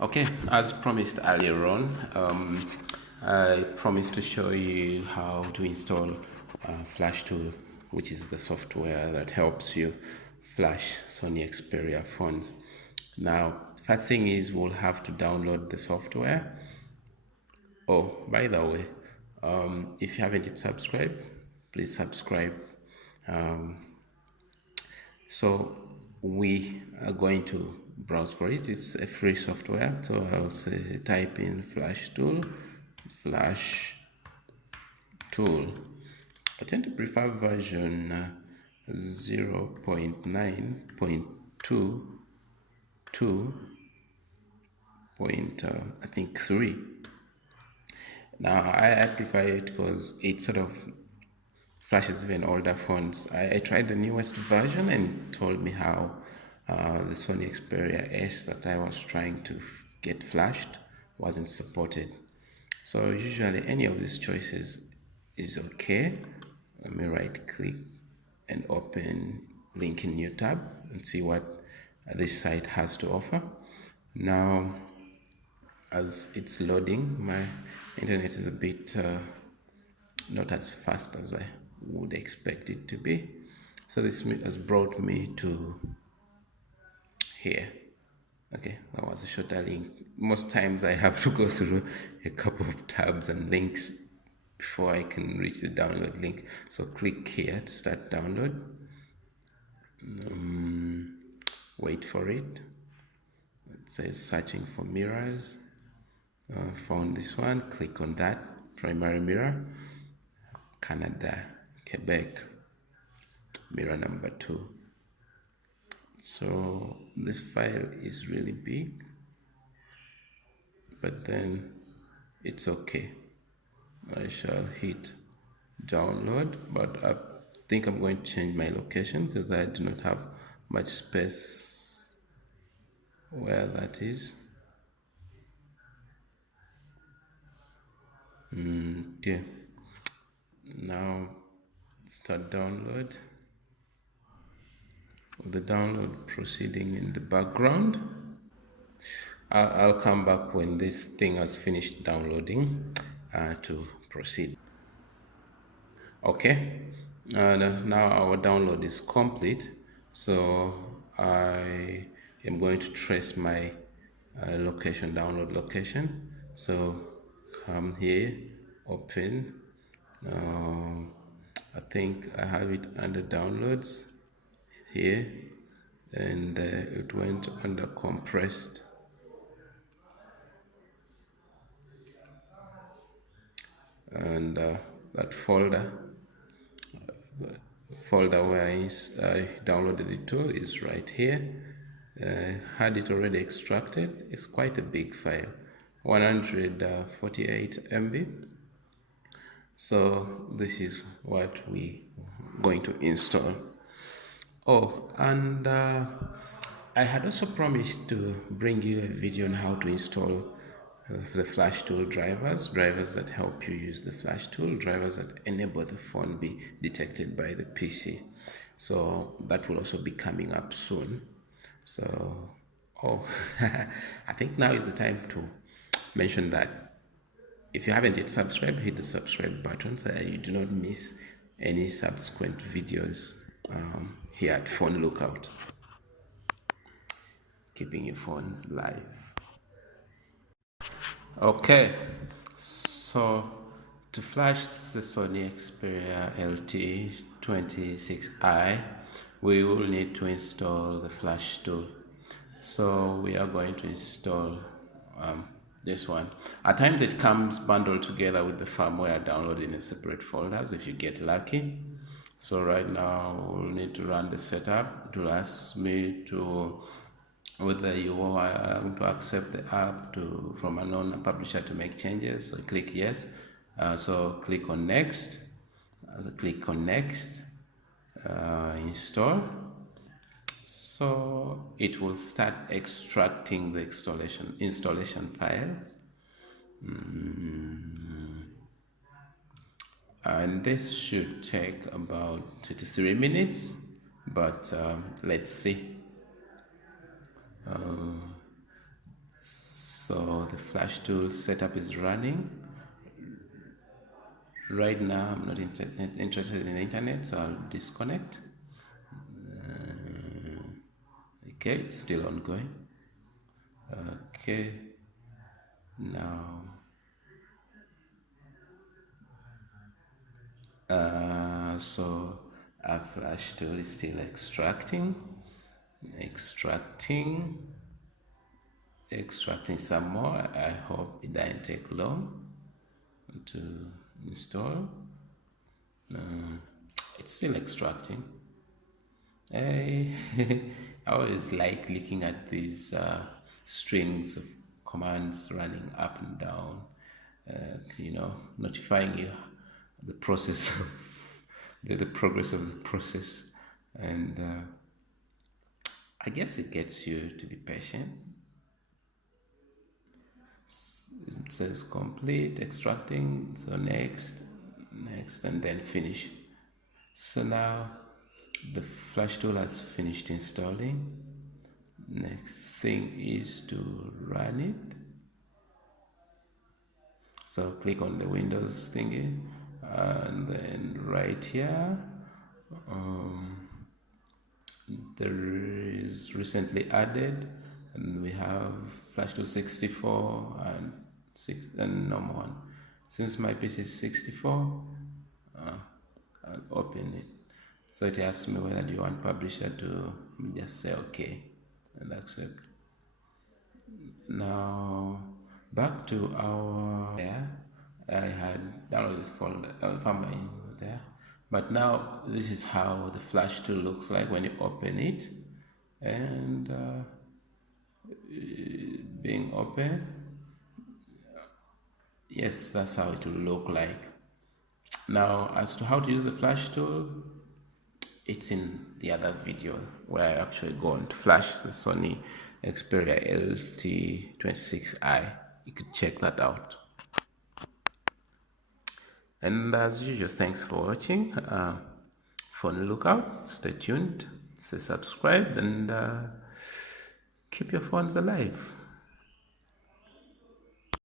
Okay, as promised earlier on, I promised to show you how to install Flashtool, which is the software that helps you flash Sony Xperia phones. Now, first thing is we'll have to download the software. Oh, by the way, if you haven't yet subscribed, please subscribe. So we are going to browse for it. It's a free software. So I'll say type in Flashtool. I tend to prefer version 0.9.22 I think 3. Now I prefer it because it sort of flashes even older phones. I tried the newest version and told me how the Sony Xperia S that I was trying to get flashed wasn't supported. So usually any of these choices is okay. Let me right click and open link in new tab and see what this site has to offer. Now, as it's loading, my internet is a bit not as fast as I would expect it to be. So this has brought me to here. Okay, that was a shorter link. Most times I have to go through a couple of tabs and links before I can reach the download link. So click here to start download. Wait for it. It says searching for mirrors. Found this one. Click on that. Primary mirror. Canada, Quebec. Mirror number 2. So this file is really big, but then it's okay. I shall hit download, but I think I'm going to change my location because I do not have much space where that is. Okay, now start download. The download proceeding in the background. I'll come back when this thing has finished downloading to proceed. Okay, now our download is complete, so I am going to trace my location, download location. So come here, open. I think I have it under downloads here, and it went under compressed. And that folder where I downloaded it to is right here. Had it already extracted. It's quite a big file, 148 MB. So this is what we're going to install. Oh, and I had also promised to bring you a video on how to install the Flashtool drivers that help you use the Flashtool, drivers that enable the phone be detected by the PC. So that will also be coming up soon. So, I think now is the time to mention that if you haven't yet subscribed, hit the subscribe button so that you do not miss any subsequent videos here at Phone Lookout, keeping your phones live. Okay, so to flash the Sony Xperia LT26i, we will need to install the Flashtool. So we are going to install this one. At times it comes bundled together with the firmware downloaded in a separate folders if you get lucky. So right now we'll need to run the setup. It will ask me to whether you want to accept the app from a known publisher to make changes. So click yes. So click on next. Click on next. Install. So it will start extracting the installation files. And this should take about 2 to 3 minutes, but let's see. So the Flashtool setup is running. Right now I'm not interested in the internet, so I'll disconnect. Okay, it's still ongoing. Okay, now so our Flashtool is still extracting some more. I hope it doesn't take long to install. It's still extracting. I always like looking at these strings of commands running up and down, notifying you the process of the progress of the process, and I guess it gets you to be patient. It says complete extracting, so next, and then finish. So now the Flashtool has finished installing. Next thing is to run it. So click on the Windows thingy, and then right here there is recently added, and we have Flashtool 64 and 6 and normal one. Since my PC is 64, I'll open it. So it asks me whether do you want publisher to just say okay and accept. Now back to our I had downloaded this folder firmware in there, but now this is how the Flashtool looks like when you open it, and being open, yes, that's how it will look like. Now as to how to use the Flashtool, it's in the other video where I actually go on to flash the Sony Xperia LT26i. You could check that out. And as usual, thanks for watching. For on the lookout, stay tuned, stay subscribed, and keep your phones alive.